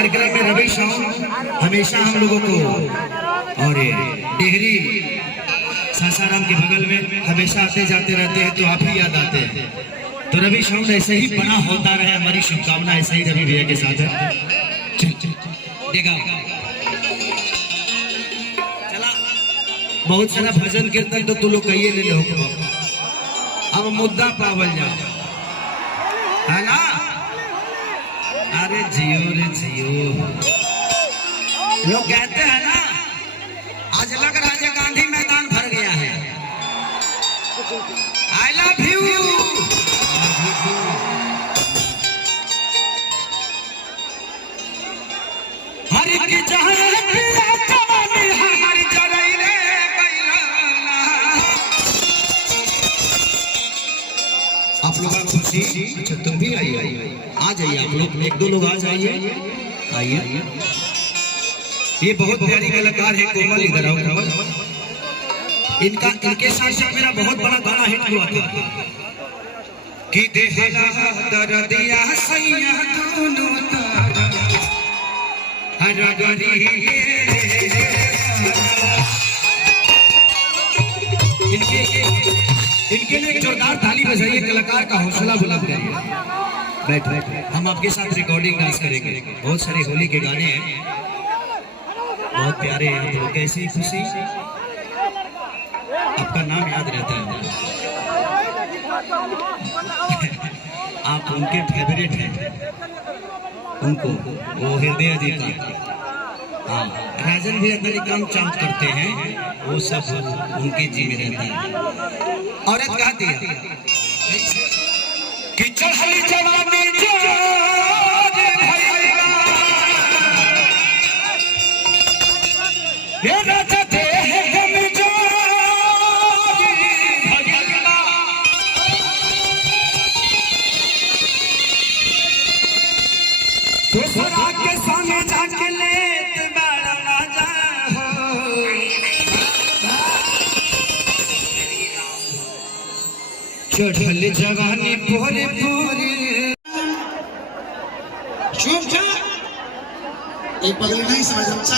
कार्यक्रम में रवि साहब हमेशा हम लोगों को और डेहरी सासाराम के बगल में हमेशा आते जाते रहते हैं, तो आप ही याद आते हैं। तो रवि साउंड ऐसे ही बड़ा होता रहे, हमारी शुभकामना ऐसे ही रवि भैया के साथ है। चला बहुत सारा भजन कीर्तन तो तू लोग कहिए ले लो, अब मुद्दा पावल जा है ना। अरे जियो रे जियो, लोग कहते हैं ना आज लग राजीव गांधी मैदान भर गया है। I love you. हर की जहां आप लोग खुशी, अच्छा तुम भी आइए, आ जाइए आप लोग, एक दो लोग आ जाइए, आइए। ये बहुत प्यारी कलाकार है कोमल, इधर आओ कोमल। इनके साथ मेरा बहुत बड़ा गाना हिट हुआ था कि देहला दर्दिया सैया दोनों तारा हर गरी। इनके लिए एक जोरदार ताली बजाइए, कलाकार का हौसला बुलंद करिए। बैठ हम आपके साथ रिकॉर्डिंग डांस करेंगे। बहुत सारे होली के गाने हैं, बहुत प्यारे हैं। तो कैसी खुशी, आपका नाम याद रहता है। आप उनके फेवरेट हैं, उनको वो हृदय जी का। हाँ, राजन भी अंदर काम चांद करते हैं, वो सब उनके जी में रहता है। औरत कहती है कि चढ़ली जवानी के सामने जाके लेत बड़ा राजा हो। चढ़ल जवानी पूरे पूरे चुप जा, एक पगली नहीं समझ।